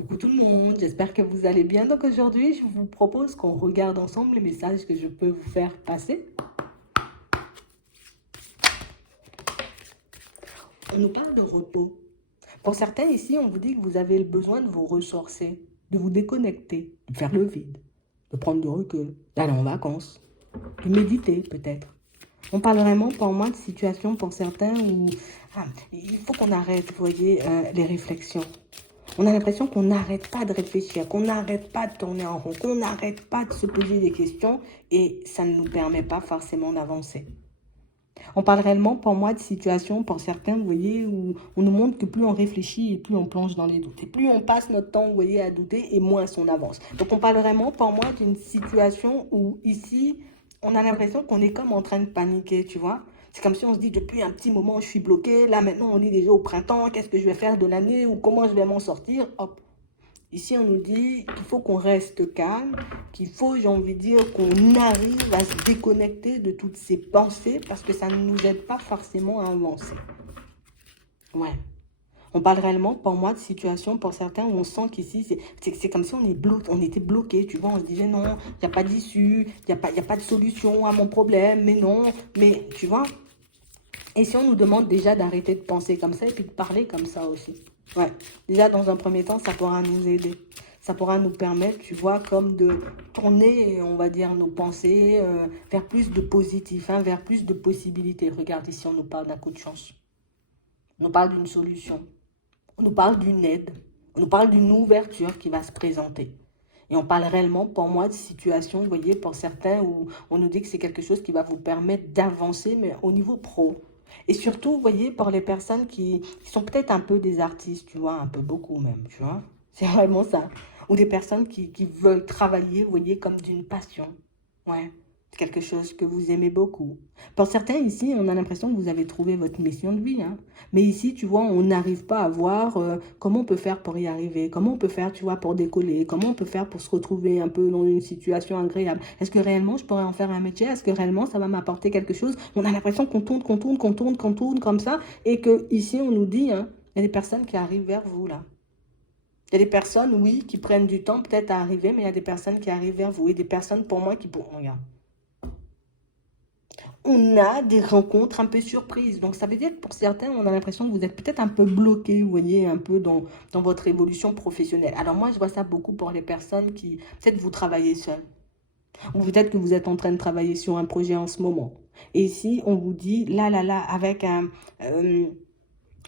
Coucou tout le monde, j'espère que vous allez bien. Donc aujourd'hui, je vous propose qu'on regarde ensemble les messages que je peux vous faire passer. On nous parle de repos. Pour certains ici, on vous dit que vous avez le besoin de vous ressourcer, de vous déconnecter, de faire le vide, de prendre du recul, d'aller en vacances, de méditer peut-être. On parle vraiment pour moi de situations pour certains où il faut qu'on arrête, vous voyez, les réflexions. On a l'impression qu'on n'arrête pas de réfléchir, qu'on n'arrête pas de tourner en rond, qu'on n'arrête pas de se poser des questions et ça ne nous permet pas forcément d'avancer. On parle réellement pour moi de situations, pour certains, vous voyez, où on nous montre que plus on réfléchit et plus on plonge dans les doutes. Et plus on passe notre temps, vous voyez, à douter et moins on avance. Donc on parle vraiment pour moi d'une situation où ici, on a l'impression qu'on est comme en train de paniquer, tu vois. C'est comme si on se dit depuis un petit moment je suis bloqué, là maintenant on est déjà au printemps, qu'est-ce que je vais faire de l'année ou comment je vais m'en sortir? Hop, ici, on nous dit qu'il faut qu'on reste calme, qu'il faut, j'ai envie de dire, qu'on arrive à se déconnecter de toutes ces pensées parce que ça ne nous aide pas forcément à avancer. Ouais. On parle réellement, pour moi, de situations, pour certains, où on sent qu'ici, c'est comme si on était bloqué, tu vois, on se disait non, il n'y a pas d'issue, y a pas de solution à mon problème, mais non, mais tu vois. Et si on nous demande déjà d'arrêter de penser comme ça et puis de parler comme ça aussi. Ouais, déjà dans un premier temps, ça pourra nous aider. Ça pourra nous permettre, tu vois, comme de tourner, on va dire, nos pensées vers plus de positif, hein, vers plus de possibilités. Regarde ici, on nous parle d'un coup de chance. On nous parle d'une solution. On nous parle d'une aide. On nous parle d'une ouverture qui va se présenter. Et on parle réellement, pour moi, de situations, vous voyez, pour certains, où on nous dit que c'est quelque chose qui va vous permettre d'avancer, mais au niveau pro. Et surtout, vous voyez, pour les personnes qui sont peut-être un peu des artistes, tu vois, un peu beaucoup même, tu vois. C'est vraiment ça. Ou des personnes qui veulent travailler, vous voyez, comme d'une passion. Ouais, c'est quelque chose que vous aimez beaucoup. Pour certains ici, on a l'impression que vous avez trouvé votre mission de vie, hein. Mais ici, tu vois, on n'arrive pas à voir comment on peut faire pour y arriver, comment on peut faire, tu vois, pour décoller, comment on peut faire pour se retrouver un peu dans une situation agréable. Est-ce que réellement je pourrais en faire un métier? Est-ce que réellement ça va m'apporter quelque chose? On a l'impression qu'on tourne, qu'on tourne, qu'on tourne, qu'on tourne comme ça et que ici on nous dit, hein, il y a des personnes qui arrivent vers vous là. Il y a des personnes, oui, qui prennent du temps peut-être à arriver, mais il y a des personnes qui arrivent vers vous et des personnes pour moi qui, bon, regarde, on a des rencontres un peu surprises. Donc, ça veut dire que pour certains, on a l'impression que vous êtes peut-être un peu bloqué, vous voyez, un peu dans votre évolution professionnelle. Alors, moi, je vois ça beaucoup pour les personnes qui, peut-être, vous travaillez seul. Ou peut-être que vous êtes en train de travailler sur un projet en ce moment. Et ici, on vous dit, là, avec euh,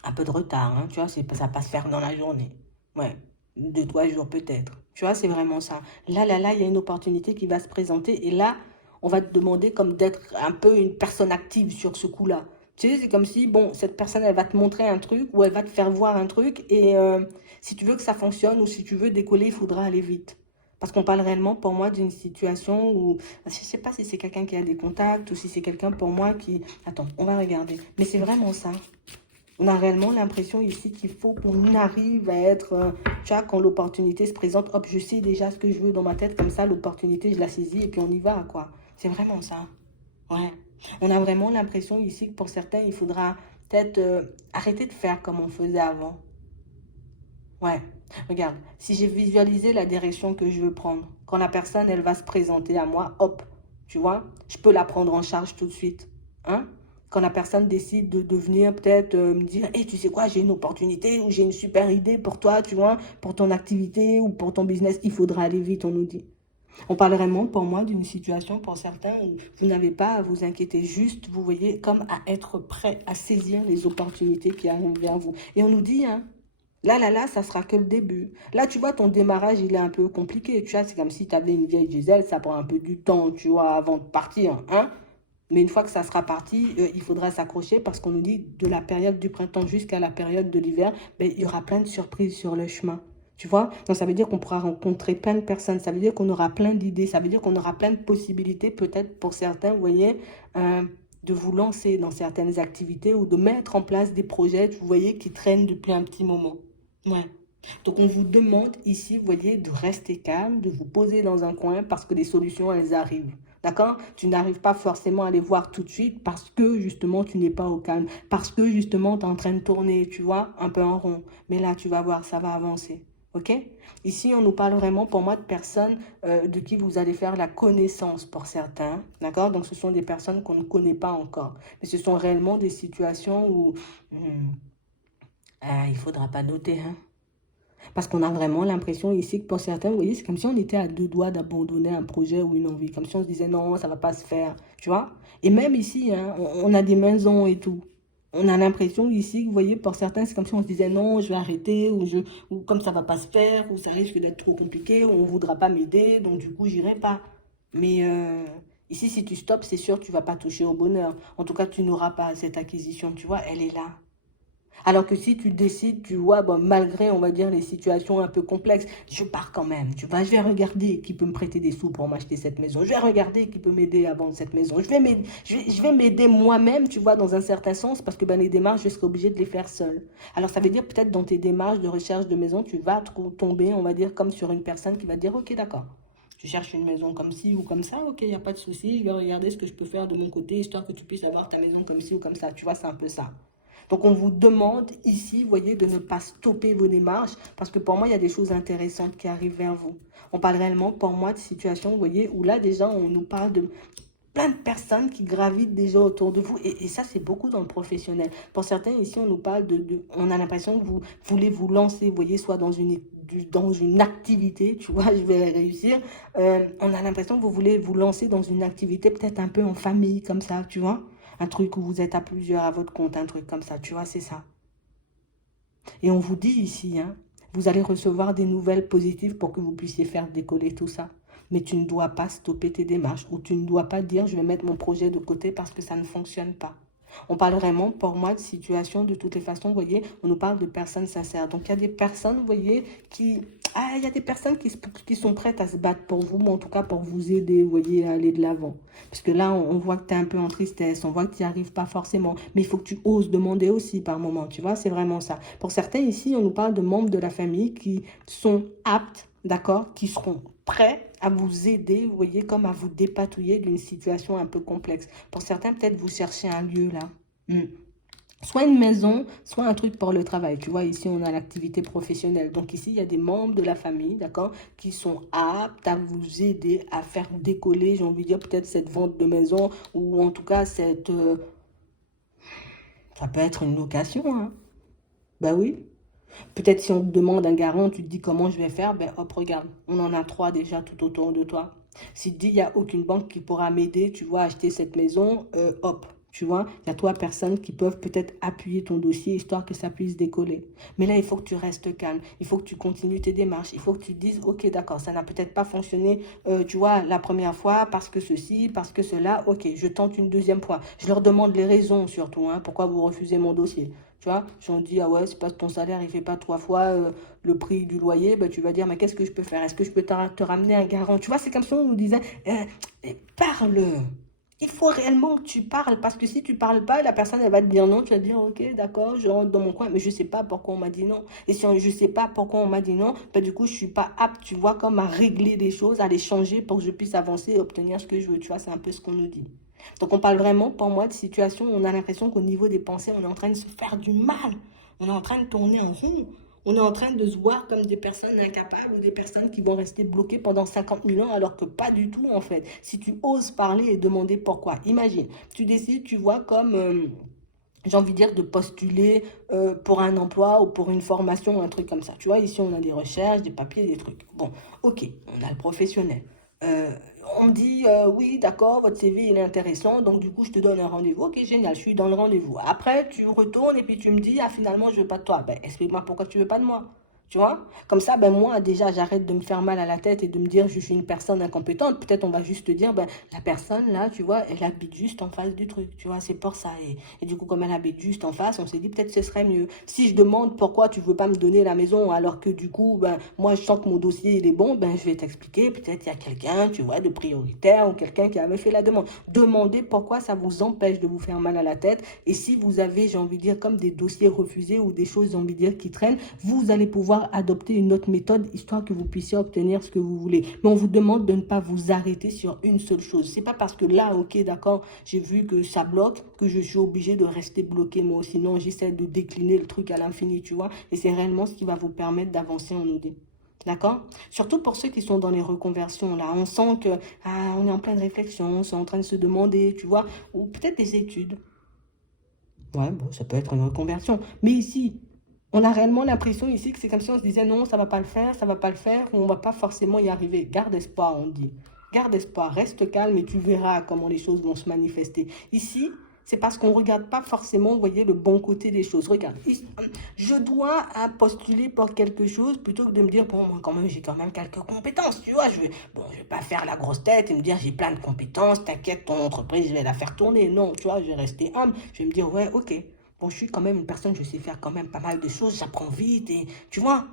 un peu de retard, hein, tu vois, ça va pas se faire dans la journée. Ouais, 2, 3 jours peut-être. Tu vois, c'est vraiment ça. Là, il y a une opportunité qui va se présenter et là, on va te demander comme d'être un peu une personne active sur ce coup-là. Tu sais, c'est comme si, bon, cette personne, elle va te montrer un truc ou elle va te faire voir un truc et si tu veux que ça fonctionne ou si tu veux décoller, il faudra aller vite. Parce qu'on parle réellement pour moi d'une situation où, je ne sais pas si c'est quelqu'un qui a des contacts ou si c'est quelqu'un pour moi qui... Attends, on va regarder. Mais c'est vraiment ça. On a réellement l'impression ici qu'il faut qu'on arrive à être, tu vois, quand l'opportunité se présente, hop, je sais déjà ce que je veux dans ma tête, comme ça, l'opportunité, je la saisis et puis on y va, quoi. C'est vraiment ça. Ouais. On a vraiment l'impression ici que pour certains, il faudra peut-être arrêter de faire comme on faisait avant. Ouais. Regarde, si j'ai visualisé la direction que je veux prendre, quand la personne, elle va se présenter à moi, hop, tu vois, je peux la prendre en charge tout de suite. Hein? Quand la personne décide de venir peut-être me dire, hey, tu sais quoi, j'ai une opportunité ou j'ai une super idée pour toi, tu vois, pour ton activité ou pour ton business, il faudra aller vite, on nous dit. On parle vraiment pour moi d'une situation pour certains où vous n'avez pas à vous inquiéter, juste, vous voyez, comme à être prêt à saisir les opportunités qui arrivent vers vous. Et on nous dit, hein, là, ça sera que le début. Là, tu vois, ton démarrage, il est un peu compliqué. Tu vois, c'est comme si tu avais une vieille diesel, ça prend un peu du temps, tu vois, avant de partir, hein. Mais une fois que ça sera parti, il faudra s'accrocher parce qu'on nous dit de la période du printemps jusqu'à la période de l'hiver, ben, il y aura plein de surprises sur le chemin. Tu vois? Donc, ça veut dire qu'on pourra rencontrer plein de personnes. Ça veut dire qu'on aura plein d'idées. Ça veut dire qu'on aura plein de possibilités, peut-être pour certains, vous voyez, euh, de vous lancer dans certaines activités ou de mettre en place des projets, vous voyez, qui traînent depuis un petit moment. Ouais. Donc, on vous demande ici, vous voyez, de rester calme, de vous poser dans un coin parce que les solutions, elles arrivent. D'accord? Tu n'arrives pas forcément à les voir tout de suite parce que justement, tu n'es pas au calme. Parce que justement, tu es en train de tourner, tu vois, un peu en rond. Mais là, tu vas voir, ça va avancer. ok? Ici, on nous parle vraiment, pour moi, de personnes de qui vous allez faire la connaissance pour certains, d'accord? Donc, ce sont des personnes qu'on ne connaît pas encore. Mais ce sont réellement des situations où il ne faudra pas noter, hein? Parce qu'on a vraiment l'impression ici que pour certains, vous voyez, c'est comme si on était à deux doigts d'abandonner un projet ou une envie. Comme si on se disait non, ça ne va pas se faire, tu vois? Et même ici, hein, on a des maisons et tout. On a l'impression ici, vous voyez, pour certains, c'est comme si on se disait non, je vais arrêter, ou comme ça ne va pas se faire, ou ça risque d'être trop compliqué, ou on ne voudra pas m'aider, donc du coup, j'irai pas. Mais ici, si tu stops, c'est sûr, tu ne vas pas toucher au bonheur. En tout cas, tu n'auras pas cette acquisition, tu vois, elle est là. Alors que si tu décides, tu vois, bon, malgré, on va dire, les situations un peu complexes, je pars quand même, tu vois, je vais regarder qui peut me prêter des sous pour m'acheter cette maison, je vais regarder qui peut m'aider à vendre cette maison, je vais m'aider moi-même, tu vois, dans un certain sens, parce que ben, les démarches, je serai obligée de les faire seule. Alors ça veut dire peut-être dans tes démarches de recherche de maison, tu vas tomber, on va dire, comme sur une personne qui va dire, ok, d'accord. Tu cherches une maison comme ci ou comme ça, ok, il n'y a pas de souci, je vais regarder ce que je peux faire de mon côté, histoire que tu puisses avoir ta maison comme ci ou comme ça, tu vois, c'est un peu ça. Donc, on vous demande ici, vous voyez, de ne pas stopper vos démarches parce que pour moi, il y a des choses intéressantes qui arrivent vers vous. On parle réellement, pour moi, de situations, vous voyez, où là, déjà, on nous parle de plein de personnes qui gravitent déjà autour de vous. Et ça, c'est beaucoup dans le professionnel. Pour certains, ici, on nous parle on a l'impression que vous voulez vous lancer, vous voyez, soit dans une activité, tu vois, je vais réussir. On a l'impression que vous voulez vous lancer dans une activité peut-être un peu en famille, comme ça, tu vois. Un truc où vous êtes à plusieurs à votre compte, un truc comme ça, tu vois, c'est ça. Et on vous dit ici, hein, vous allez recevoir des nouvelles positives pour que vous puissiez faire décoller tout ça. Mais tu ne dois pas stopper tes démarches ou tu ne dois pas dire je vais mettre mon projet de côté parce que ça ne fonctionne pas. On parle vraiment, pour moi, de situation de toutes les façons, vous voyez, on nous parle de personnes sincères. Donc, il y a des personnes, vous voyez, il y a des personnes qui sont prêtes à se battre pour vous, mais en tout cas pour vous aider, vous voyez, à aller de l'avant. Parce que là, on voit que tu es un peu en tristesse, on voit que tu n'y arrives pas forcément, mais il faut que tu oses demander aussi par moment, tu vois, c'est vraiment ça. Pour certains ici, on nous parle de membres de la famille qui sont aptes, d'accord, qui seront prêts à vous aider, vous voyez, comme à vous dépatouiller d'une situation un peu complexe. Pour certains, peut-être vous cherchez un lieu là. Hmm. Soit une maison, soit un truc pour le travail. Tu vois, ici, on a l'activité professionnelle. Donc ici, il y a des membres de la famille, d'accord, qui sont aptes à vous aider à faire décoller, j'ai envie de dire, peut-être cette vente de maison ou en tout cas, ça peut être une location, hein. Ben oui. Peut-être si on te demande un garant, tu te dis comment je vais faire, ben hop, regarde, on en a trois déjà tout autour de toi. Si tu dis, il n'y a aucune banque qui pourra m'aider, tu vois, acheter cette maison, hop, tu vois, il y a trois personnes qui peuvent peut-être appuyer ton dossier histoire que ça puisse décoller. Mais là, il faut que tu restes calme, il faut que tu continues tes démarches, il faut que tu dises, ok, d'accord, ça n'a peut-être pas fonctionné, tu vois, la première fois, parce que ceci, parce que cela, ok, je tente une deuxième fois. Je leur demande les raisons surtout, hein, pourquoi vous refusez mon dossier. Tu vois, si on dit, ah ouais, c'est parce que ton salaire, il fait pas trois fois le prix du loyer, ben, tu vas dire, mais qu'est-ce que je peux faire? Est-ce que je peux te ramener un garant? Tu vois, c'est comme si on nous disait, parle. Il faut réellement que tu parles, parce que si tu parles pas, la personne, elle va te dire non, tu vas dire, ok, d'accord, je rentre dans mon coin, mais je sais pas pourquoi on m'a dit non. Et si je sais pas pourquoi on m'a dit non, ben, du coup, je suis pas apte, tu vois, comme à régler des choses, à les changer pour que je puisse avancer et obtenir ce que je veux. Tu vois, c'est un peu ce qu'on nous dit. Donc on parle vraiment, pour moi, de situation où on a l'impression qu'au niveau des pensées, on est en train de se faire du mal. On est en train de tourner en rond. On est en train de se voir comme des personnes incapables ou des personnes qui vont rester bloquées pendant 50 000 ans alors que pas du tout en fait. Si tu oses parler et demander pourquoi, imagine, tu décides, tu vois, comme, j'ai envie de dire, de postuler pour un emploi ou pour une formation ou un truc comme ça. Tu vois, ici on a des recherches, des papiers, des trucs. Bon, ok, on a le professionnel. Euh, on me dit, oui, d'accord, votre CV il est intéressant, donc du coup je te donne un rendez-vous. Ok, génial, je suis dans le rendez-vous. Après, tu retournes et puis tu me dis, ah finalement je veux pas de toi. Ben, explique-moi pourquoi tu veux pas de moi. Tu vois? Comme ça, ben moi, déjà, j'arrête de me faire mal à la tête et de me dire je suis une personne incompétente. Peut-être on va juste te dire, ben, la personne, là, tu vois, elle habite juste en face du truc. Tu vois, c'est pour ça. Et du coup, comme elle habite juste en face, on s'est dit peut-être ce serait mieux. Si je demande pourquoi tu veux pas me donner la maison alors que du coup, ben, moi, je sens que mon dossier, il est bon, ben, je vais t'expliquer. Peut-être il y a quelqu'un, tu vois, de prioritaire ou quelqu'un qui avait fait la demande. Demandez pourquoi ça vous empêche de vous faire mal à la tête. Et si vous avez, j'ai envie de dire, comme des dossiers refusés ou des choses, j'ai envie de dire, qui traînent, vous allez pouvoir adopter une autre méthode histoire que vous puissiez obtenir ce que vous voulez. Mais on vous demande de ne pas vous arrêter sur une seule chose. C'est pas parce que là, ok, d'accord, j'ai vu que ça bloque que je suis obligé de rester bloqué. Moi, sinon, j'essaie de décliner le truc à l'infini, tu vois. Et c'est réellement ce qui va vous permettre d'avancer en OD. D'accord? Surtout pour ceux qui sont dans les reconversions, là. On sent que on est en pleine réflexion, on est en train de se demander, tu vois, ou peut-être des études. Ouais, bon, ça peut être une reconversion. Mais ici, on a réellement l'impression ici que c'est comme si on se disait non, ça va pas le faire, ça va pas le faire, on va pas forcément y arriver. Garde espoir, on dit. Garde espoir, reste calme et tu verras comment les choses vont se manifester. Ici, c'est parce qu'on regarde pas forcément, vous voyez, le bon côté des choses. Regarde, je dois postuler pour quelque chose plutôt que de me dire, bon, moi, quand même, j'ai quand même quelques compétences, tu vois. Je vais pas faire la grosse tête et me dire, j'ai plein de compétences, t'inquiète, ton entreprise, je vais la faire tourner. Non, tu vois, je vais rester humble. Je vais me dire, ouais, ok. Bon, je suis quand même une personne, je sais faire quand même pas mal de choses, j'apprends vite et tu vois.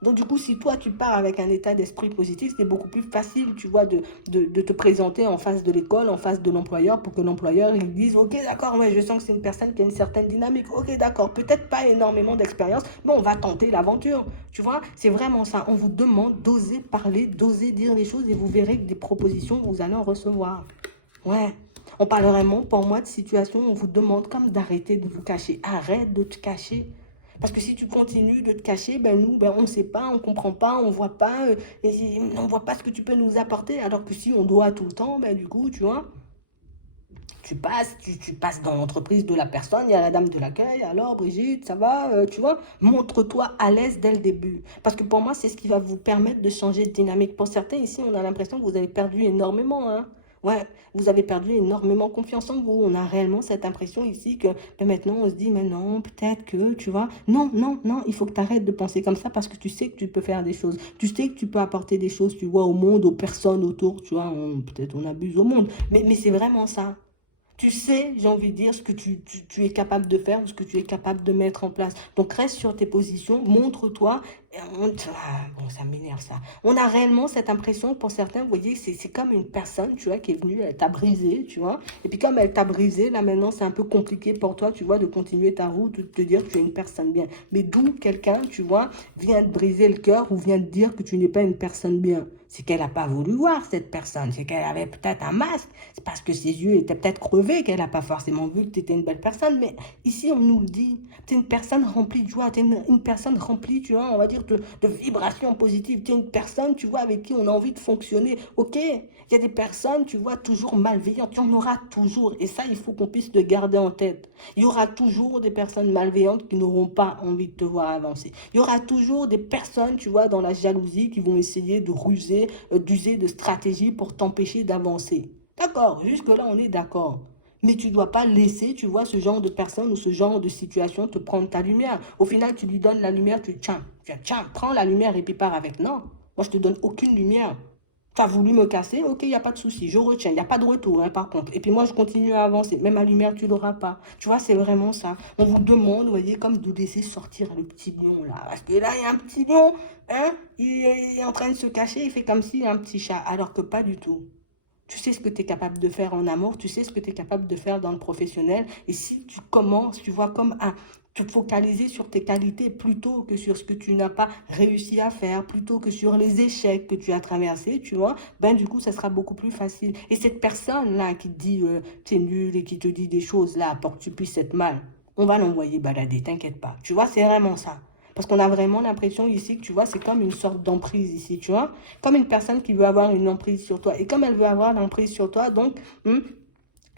Donc du coup, si toi tu pars avec un état d'esprit positif, c'est beaucoup plus facile, tu vois, de te présenter en face de l'école, en face de l'employeur, pour que l'employeur il dise, ok, d'accord, ouais, je sens que c'est une personne qui a une certaine dynamique, ok, d'accord, peut-être pas énormément d'expérience, mais on va tenter l'aventure, tu vois, c'est vraiment ça. On vous demande d'oser parler, d'oser dire les choses et vous verrez que des propositions, vous allez en recevoir. Ouais. On parle vraiment, pour moi, de situation où on vous demande comme d'arrêter de vous cacher. Arrête de te cacher. Parce que si tu continues de te cacher, ben nous, ben on ne sait pas, on ne comprend pas, on ne voit pas, on voit pas ce que tu peux nous apporter. Alors que si on doit tout le temps, ben du coup, tu vois, tu passes dans l'entreprise de la personne, il y a la dame de l'accueil, alors Brigitte, ça va, tu vois, montre-toi à l'aise dès le début. Parce que pour moi, c'est ce qui va vous permettre de changer de dynamique. Pour certains ici, on a l'impression que vous avez perdu énormément, hein. Ouais, vous avez perdu énormément confiance en vous. On a réellement cette impression ici que maintenant on se dit, mais non, peut-être que, tu vois. Non, non, non, il faut que tu arrêtes de penser comme ça parce que tu sais que tu peux faire des choses. Tu sais que tu peux apporter des choses, tu vois, au monde, aux personnes autour, tu vois. Peut-être on abuse au monde, mais c'est vraiment ça. Tu sais, j'ai envie de dire, ce que tu es capable de faire, ce que tu es capable de mettre en place. Donc, reste sur tes positions, montre-toi. Bon, ça m'énerve ça. On a réellement cette impression, pour certains, vous voyez, c'est comme une personne, tu vois, qui est venue, elle t'a brisé, tu vois. Et puis, comme elle t'a brisé, là, maintenant, c'est un peu compliqué pour toi, tu vois, de continuer ta route, de te dire que tu es une personne bien. Mais d'où quelqu'un, tu vois, vient te briser le cœur ou vient te dire que tu n'es pas une personne bien. C'est qu'elle n'a pas voulu voir cette personne, c'est qu'elle avait peut-être un masque, c'est parce que ses yeux étaient peut-être crevés qu'elle n'a pas forcément vu que tu étais une belle personne. Mais ici, on nous le dit, tu es une personne remplie de joie, tu es une personne remplie, tu vois, on va dire, de vibrations positives. Tu es une personne, tu vois, avec qui on a envie de fonctionner. Ok, il y a des personnes, tu vois, toujours malveillantes, il y en aura toujours. Et ça, il faut qu'on puisse le garder en tête. Il y aura toujours des personnes malveillantes qui n'auront pas envie de te voir avancer. Il y aura toujours des personnes, tu vois, dans la jalousie qui vont essayer de ruser, d'user de stratégies pour t'empêcher d'avancer. D'accord, jusque-là, on est d'accord. Mais tu ne dois pas laisser, tu vois, ce genre de personne ou ce genre de situation te prendre ta lumière. Au final, tu lui donnes la lumière, tiens, prends la lumière et puis pars avec. Non, moi, je te donne aucune lumière. Tu as voulu me casser, ok, il n'y a pas de souci, je retiens, il n'y a pas de retour, hein, par contre. Et puis moi, je continue à avancer, même la lumière, tu ne l'auras pas. Tu vois, c'est vraiment ça. On vous demande, vous voyez, comme de laisser sortir le petit lion, là. Parce que là, il y a un petit lion, hein, il est en train de se cacher, il fait comme s'il y a un petit chat, alors que pas du tout. Tu sais ce que tu es capable de faire en amour, tu sais ce que tu es capable de faire dans le professionnel. Et si tu commences, tu vois, comme à te focaliser sur tes qualités plutôt que sur ce que tu n'as pas réussi à faire, plutôt que sur les échecs que tu as traversés, tu vois, ben du coup, ça sera beaucoup plus facile. Et cette personne-là qui te dit t'es nul et qui te dit des choses là pour que tu puisses être mal, on va l'envoyer balader, t'inquiète pas. Tu vois, c'est vraiment ça. Parce qu'on a vraiment l'impression ici que, tu vois, c'est comme une sorte d'emprise ici, tu vois. Comme une personne qui veut avoir une emprise sur toi. Et comme elle veut avoir l'emprise sur toi, donc,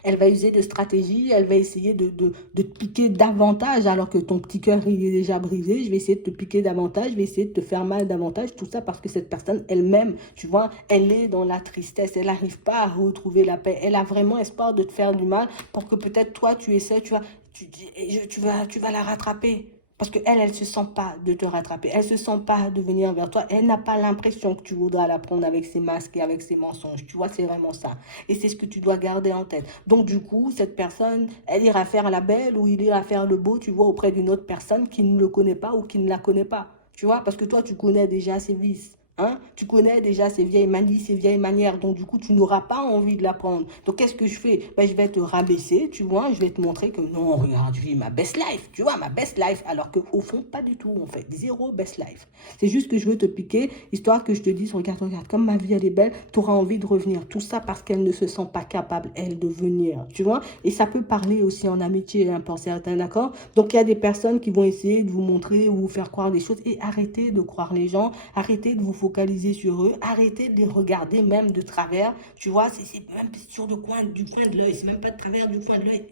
elle va user de stratégies, elle va essayer de te piquer davantage alors que ton petit cœur, il est déjà brisé. Je vais essayer de te piquer davantage, je vais essayer de te faire mal davantage. Tout ça parce que cette personne elle-même, tu vois, elle est dans la tristesse. Elle n'arrive pas à retrouver la paix. Elle a vraiment espoir de te faire du mal pour que peut-être toi, tu essaies, tu vas la rattraper. Parce qu'elle, elle ne se sent pas de te rattraper. Elle ne se sent pas de venir vers toi. Elle n'a pas l'impression que tu voudras la prendre avec ses masques et avec ses mensonges. Tu vois, c'est vraiment ça. Et c'est ce que tu dois garder en tête. Donc, du coup, cette personne, elle ira faire la belle ou il ira faire le beau, tu vois, auprès d'une autre personne qui ne le connaît pas ou qui ne la connaît pas. Tu vois, parce que toi, tu connais déjà ses vices. Hein? Tu connais déjà ces vieilles manies, ces vieilles manières, donc du coup, tu n'auras pas envie de l'apprendre. Donc, qu'est-ce que je fais? Ben, je vais te rabaisser, tu vois, je vais te montrer que non, regarde, je vis ma best life, tu vois, ma best life, alors qu'au fond, pas du tout, en fait, zéro best life. C'est juste que je veux te piquer, histoire que je te dise, regarde, regarde, comme ma vie, elle est belle, tu auras envie de revenir. Tout ça parce qu'elle ne se sent pas capable, elle, de venir, tu vois. Et ça peut parler aussi en amitié, hein, pour certains, d'accord? Donc, il y a des personnes qui vont essayer de vous montrer ou vous faire croire des choses et arrêtez de croire les gens. Arrêtez de vous focaliser sur eux. Arrêtez de les regarder même de travers. Tu vois, c'est même sur du coin de l'œil. C'est même pas de travers du coin de l'œil.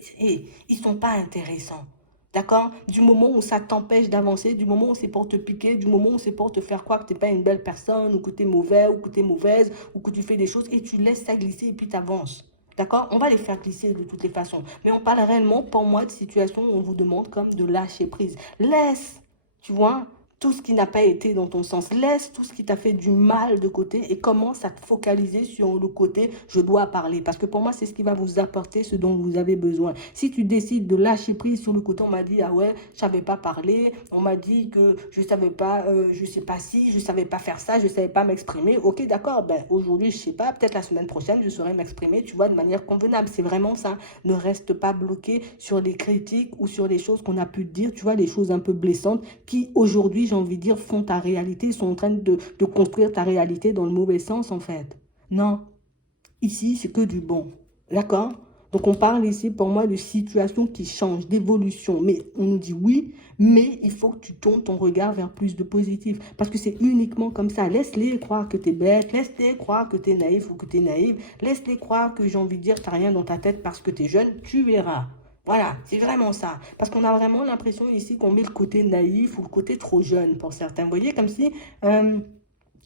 Ils sont pas intéressants. D'accord? Du moment où ça t'empêche d'avancer, du moment où c'est pour te piquer, du moment où c'est pour te faire croire que tu n'es pas une belle personne, ou que tu es mauvais, ou que tu es mauvaise, ou que tu fais des choses, et tu laisses ça glisser et puis tu avances. D'accord? On va les faire glisser de toutes les façons. Mais on parle réellement, pour moi, de situations où on vous demande comme de lâcher prise. Laisse, tu vois, tout ce qui n'a pas été dans ton sens. Laisse tout ce qui t'a fait du mal de côté et commence à te focaliser sur le côté je dois parler. Parce que pour moi, c'est ce qui va vous apporter ce dont vous avez besoin. Si tu décides de lâcher prise sur le côté, on m'a dit, ah ouais, je savais pas parler, on m'a dit que je savais pas, je sais pas si, je savais pas faire ça, je savais pas m'exprimer. Ok, d'accord, ben aujourd'hui, je sais pas, peut-être la semaine prochaine, je saurai m'exprimer, tu vois, de manière convenable. C'est vraiment ça. Ne reste pas bloqué sur les critiques ou sur les choses qu'on a pu dire, tu vois, les choses un peu blessantes qui aujourd'hui, j'ai envie de dire, font ta réalité, sont en train de construire ta réalité dans le mauvais sens, en fait. Non, ici, c'est que du bon. D'accord? Donc, on parle ici, pour moi, de situations qui changent, d'évolution. Mais on nous dit oui, mais il faut que tu tournes ton regard vers plus de positif. Parce que c'est uniquement comme ça. Laisse-les croire que tu es bête, laisse-les croire que tu es naïf ou que tu es naïve, laisse-les croire que, j'ai envie de dire, tu n'as rien dans ta tête parce que tu es jeune, tu verras. Voilà, c'est vraiment ça. Parce qu'on a vraiment l'impression ici qu'on met le côté naïf ou le côté trop jeune pour certains. Vous voyez, comme si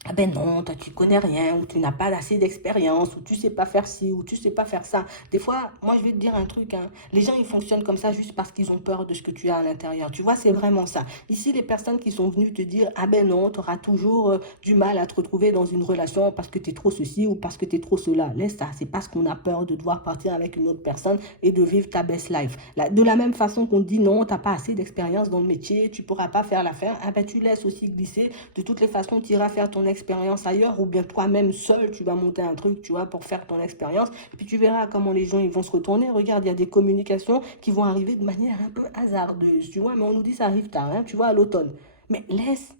ah ben non, toi tu connais rien, ou tu n'as pas assez d'expérience, ou tu sais pas faire ci, ou tu sais pas faire ça. Des fois, moi je vais te dire un truc, hein, les gens ils fonctionnent comme ça juste parce qu'ils ont peur de ce que tu as à l'intérieur. Tu vois, c'est vraiment ça. Ici, les personnes qui sont venues te dire, ah ben non, tu auras toujours du mal à te retrouver dans une relation parce que tu es trop ceci ou parce que tu es trop cela. Laisse ça, c'est parce qu'on a peur de devoir partir avec une autre personne et de vivre ta best life. Là, de la même façon qu'on te dit non, tu n'as pas assez d'expérience dans le métier, tu pourras pas faire l'affaire, ah ben tu laisses aussi glisser. De toutes les façons, tu iras faire ton expérience ailleurs ou bien toi-même seul, tu vas monter un truc, tu vois, pour faire ton expérience. Et puis tu verras comment les gens ils vont se retourner. Regarde, il y a des communications qui vont arriver de manière un peu hasardeuse, tu vois, mais on nous dit ça arrive tard, hein, tu vois, à l'automne. Mais laisse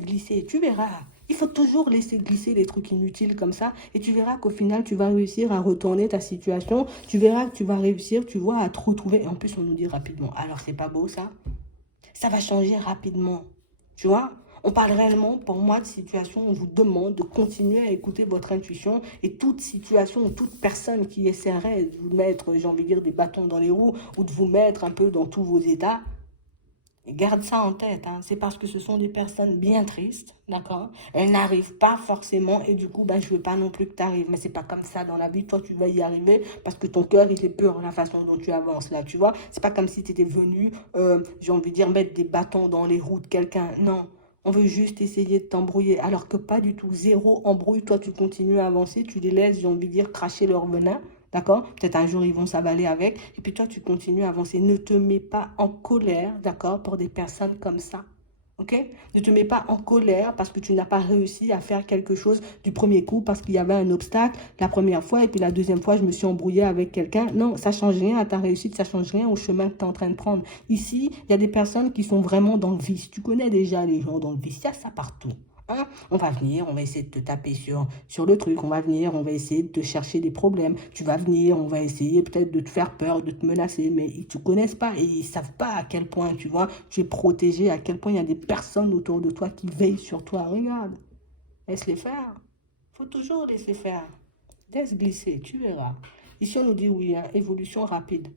glisser, tu verras. Il faut toujours laisser glisser les trucs inutiles comme ça et tu verras qu'au final, tu vas réussir à retourner ta situation. Tu verras que tu vas réussir, tu vois, à te retrouver. Et en plus, on nous dit rapidement. Alors, c'est pas beau ça? Ça va changer rapidement. Tu vois? On parle réellement, pour moi, de situations où on vous demande de continuer à écouter votre intuition et toute situation ou toute personne qui essaierait de vous mettre, j'ai envie de dire, des bâtons dans les roues ou de vous mettre un peu dans tous vos états, garde ça en tête, hein. C'est parce que ce sont des personnes bien tristes, d'accord? Elles n'arrivent pas forcément et du coup, ben, je veux pas non plus que tu arrives. Mais c'est pas comme ça dans la vie. Toi, tu vas y arriver parce que ton cœur, il est pur la façon dont tu avances là, tu vois? C'est pas comme si tu étais venu, j'ai envie de dire, mettre des bâtons dans les roues de quelqu'un. Non. On veut juste essayer de t'embrouiller. Alors que pas du tout. Zéro embrouille. Toi, tu continues à avancer. Tu les laisses, j'ai envie de dire, cracher leur venin. D'accord? Peut-être un jour, ils vont s'avaler avec. Et puis toi, tu continues à avancer. Ne te mets pas en colère, d'accord, pour des personnes comme ça. OK? Ne te mets pas en colère parce que tu n'as pas réussi à faire quelque chose du premier coup parce qu'il y avait un obstacle la première fois et puis la deuxième fois, je me suis embrouillée avec quelqu'un. Non, ça ne change rien à ta réussite, ça ne change rien au chemin que tu es en train de prendre. Ici, il y a des personnes qui sont vraiment dans le vice. Tu connais déjà les gens dans le vice. Il y a ça partout. Hein? On va venir, on va essayer de te taper sur le truc, on va venir, on va essayer de te chercher des problèmes, tu vas venir, on va essayer peut-être de te faire peur, de te menacer, mais ils ne te connaissent pas et ils ne savent pas à quel point, tu vois, tu es protégé, à quel point il y a des personnes autour de toi qui veillent sur toi. Regarde, laisse-les faire. Il faut toujours laisser faire. Laisse glisser, tu verras. Ici, on nous dit oui, hein, évolution rapide.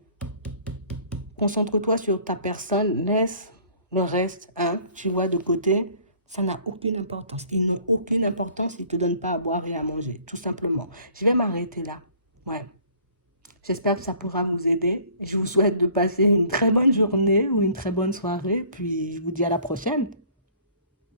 Concentre-toi sur ta personne, laisse le reste, hein, tu vois, de côté. Ça n'a aucune importance. Ils n'ont aucune importance, ils ne te donnent pas à boire et à manger, tout simplement. Je vais m'arrêter là. Ouais. J'espère que ça pourra vous aider. Je vous souhaite de passer une très bonne journée ou une très bonne soirée. Puis je vous dis à la prochaine.